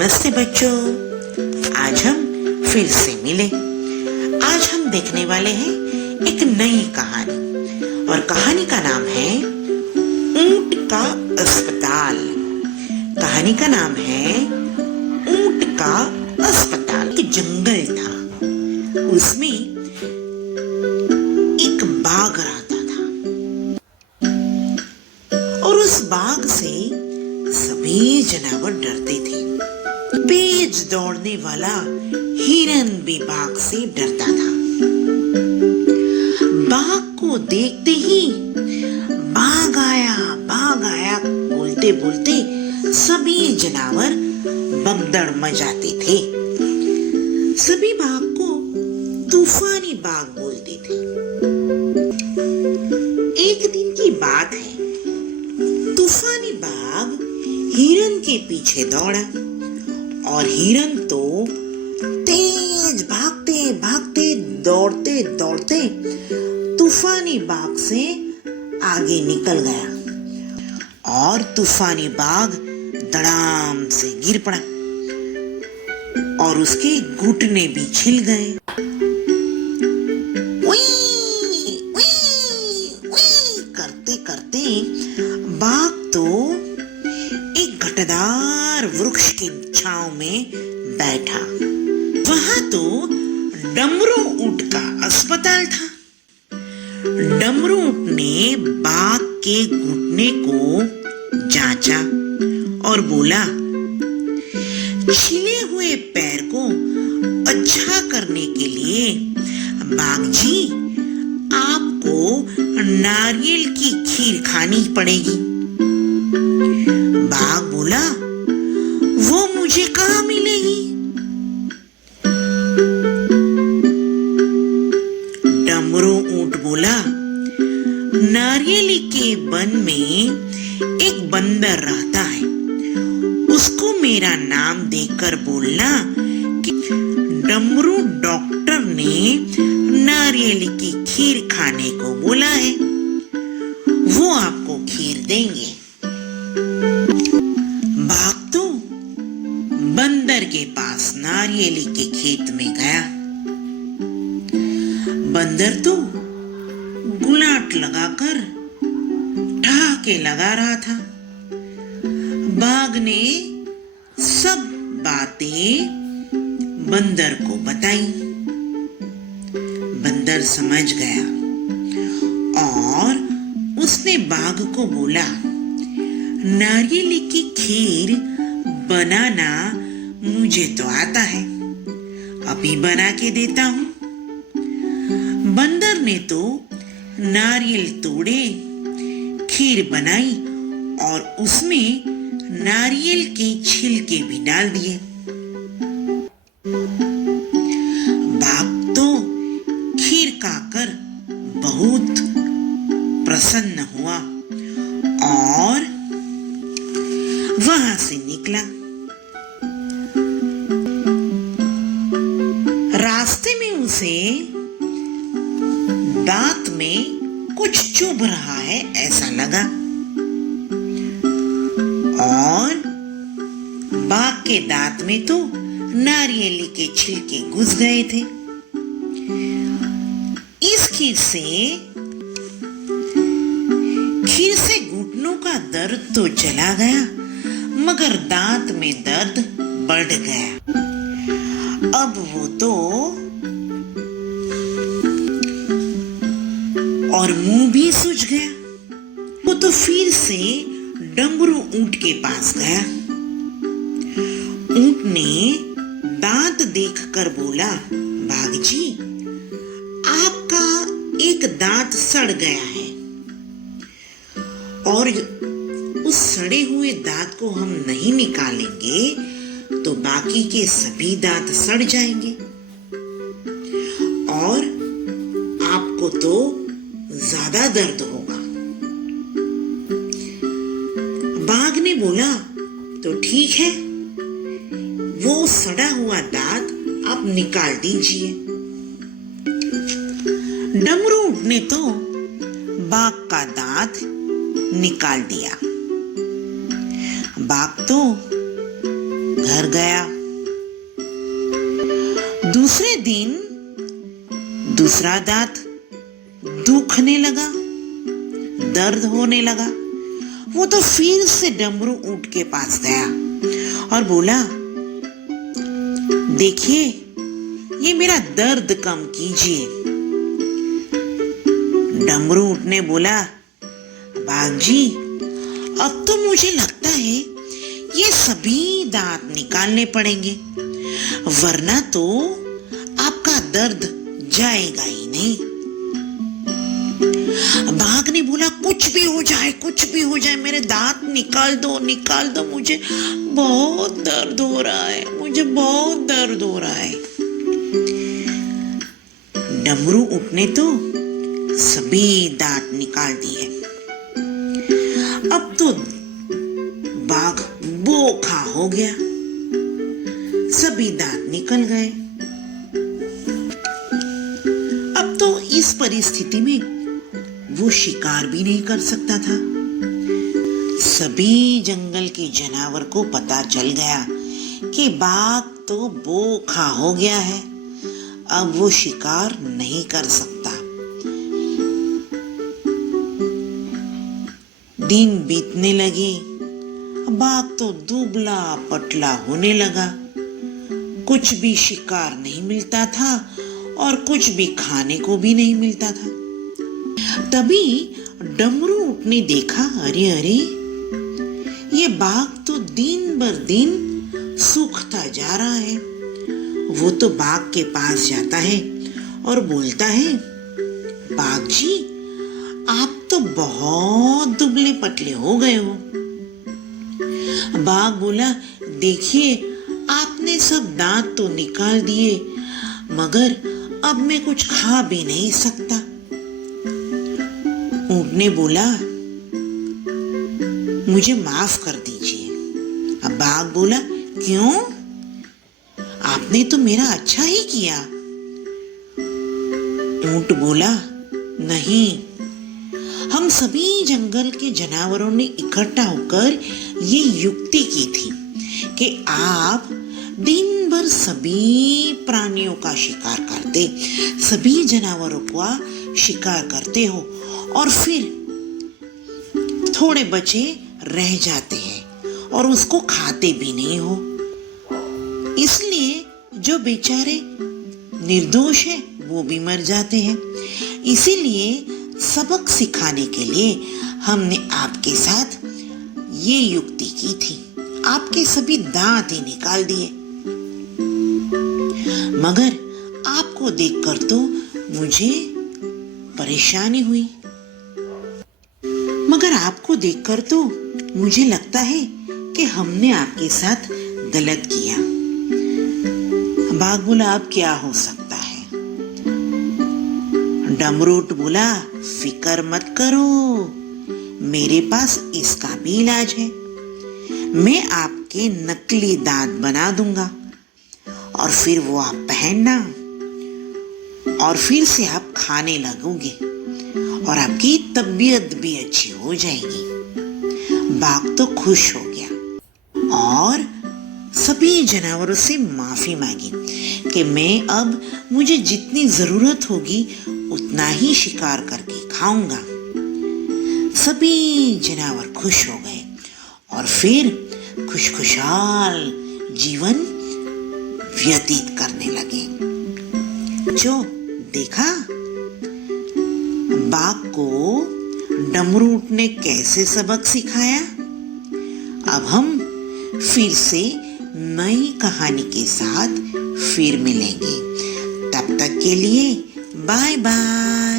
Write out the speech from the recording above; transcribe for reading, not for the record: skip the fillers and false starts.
नमस्ते बच्चों, आज हम फिर से मिले। आज हम देखने वाले हैं एक नई कहानी और कहानी का नाम है ऊंट का अस्पताल। कहानी का नाम है ऊंट का अस्पताल। एक जंगल था, उसमें एक बाघ रहता था और उस बाघ से सभी जानवर डरते थे। तेज दौड़ने वाला हिरन भी बाघ से डरता था। बाघ को देखते ही बाघ आया बोलते बोलते सभी जानवर भगदड़ मचाते थे। सभी बाघ को तूफानी बाघ बोलते थे। एक दिन की बात है, तूफानी बाघ हिरन के पीछे दौड़ा और हिरन तो तेज भागते दौड़ते तूफानी बाघ से आगे निकल गया और तूफानी बाघ धड़ाम से गिर पड़ा और उसके घुटने भी छिल गए। करते करते बाघ तो एक घटादार वृक्ष की छांव में बैठा। वहां तो डमरू ऊंट का अस्पताल था। डमरू ऊंट ने बाघ के घुटने को जांचा और बोला, छिले हुए पैर को अच्छा करने के लिए बाघ जी आपको नारियल की खीर खानी पड़ेगी। बाघ बोला, वो मुझे कहाँ मिलेगी? डमरू ऊंट बोला, नारियल के वन में एक बंदर रहता है, उसको मेरा नाम देकर बोलना कि डमरू डॉक्टर ने नारियल की खीर खाने को बोला है, वो आपको खीर देंगे। बाघ तो बंदर के पास नारियल के खेत में गया। बंदर तो गुलाट लगाकर ठहाके लगा रहा था। बाघ ने सब बातें बंदर को बताई। बंदर समझ गया और उसने बाघ को बोला, नारियल की खीर बनाना मुझे तो आता है, अभी बना के देता हूं। बंदर ने तो नारियल तोड़े, खीर बनाई और उसमें नारियल के छिलके भी डाल दिए। बाघ तो खीर खाकर बहुत प्रसन्न हुआ और वहां से निकला। रास्ते में उसे दांत में कुछ चुभ रहा है ऐसा लगा और बाघ के दांत में तो नारियल के छिलके घुस गए थे। इस खीर से घुटनों का दर्द तो चला गया, मगर दांत में दर्द बढ़ गया। अब वो तो और मुंह भी सूज गया। वो तो फिर से डमरू ऊंट के पास गया। ऊंट ने दांत देखकर बोला, बाघ जी आपका एक दांत सड़ गया है और उस सड़े हुए दांत को हम नहीं निकालेंगे तो बाकी के सभी दांत सड़ जाएंगे और आपको तो ज्यादा दर्द होगा। बाघ ने बोला, तो ठीक है, वो सड़ा हुआ दांत आप निकाल दीजिए। डमरू ने तो बाघ का दांत निकाल दिया। बाघ तो घर गया। दूसरे दिन दूसरा दांत दुखने लगा, दर्द होने लगा। वो तो फिर से डमरू ऊंट के पास गया और बोला, देखिए, ये मेरा दर्द कम कीजिए। डमरू ऊंट ने बोला, बाघ जी, अब तो मुझे लगता है ये सभी दांत निकालने पड़ेंगे, वरना तो आपका दर्द जाएगा ही नहीं। बाघ ने बोला, कुछ भी हो जाए, मेरे दांत निकाल दो, मुझे बहुत दर्द हो रहा है। डमरू ऊंट ने तो सभी दांत निकाल दिए। अब तो बाघ बोखा हो गया, सभी दांत निकल गए। अब तो इस परिस्थिति में वो शिकार भी नहीं कर सकता था। सभी जंगल के जानवर को पता चल गया कि बाघ तो बोखा हो गया है, अब वो शिकार नहीं कर सकता। दिन बीतने लगे, बाघ तो दुबला पतला होने लगा। कुछ भी शिकार नहीं मिलता था और कुछ भी खाने को भी नहीं मिलता था। तभी डमरू ऊंट ने देखा, अरे ये बाघ तो दिन बर दिन सूखता जा रहा है। वो तो बाघ के पास जाता है और बोलता है, बाघ जी, आप तो बहुत दुबले पतले हो गए हो। बाघ बोला, देखिए, आपने सब दांत तो निकाल दिए, मगर अब मैं कुछ खा भी नहीं सकता। ऊंट ने बोला, मुझे माफ कर दीजिए। अब बाघ बोला, क्यों? आपने तो मेरा अच्छा ही किया। ऊंट बोला, नहीं, हम सभी जंगल के जानवरों ने इकट्ठा होकर ये युक्ति की थी कि आप दिन भर सभी प्राणियों का शिकार करते, सभी जानवरों का शिकार करते हो और फिर थोड़े बचे रह जाते हैं और उसको खाते भी नहीं हो। इसलिए जो बेचारे निर्दोष है वो भी मर जाते हैं। इसीलिए सबक सिखाने के लिए हमने आपके साथ ये युक्ति की थी, आपके सभी दांत ही निकाल दिए। मगर आपको देखकर तो मुझे परेशानी हुई, मगर आपको देखकर तो मुझे लगता है कि हमने आपके साथ गलत किया। बाघ बोला, अब क्या हो सकता है? डमरू ऊंट बोला, फिक्र मत करो, मेरे पास इसका भी इलाज है। मैं आपके नकली दांत बना दूंगा और फिर वो आप पहनना और फिर से आप खाने लगोगे और आपकी तबीयत भी अच्छी हो जाएगी। बाघ तो खुश हो गया और सभी जानवरों से माफी मांगी कि मैं अब मुझे जितनी जरूरत होगी उतना ही शिकार करके खाऊंगा। सभी जानवर खुश हो गए और फिर खुशखुशाल जीवन व्यतीत करने लगे। जो देखा, बाघ को डमरू ऊंट ने कैसे सबक सिखाया। अब हम फिर से नई कहानी के साथ फिर मिलेंगे। तब तक के लिए बाय बाय।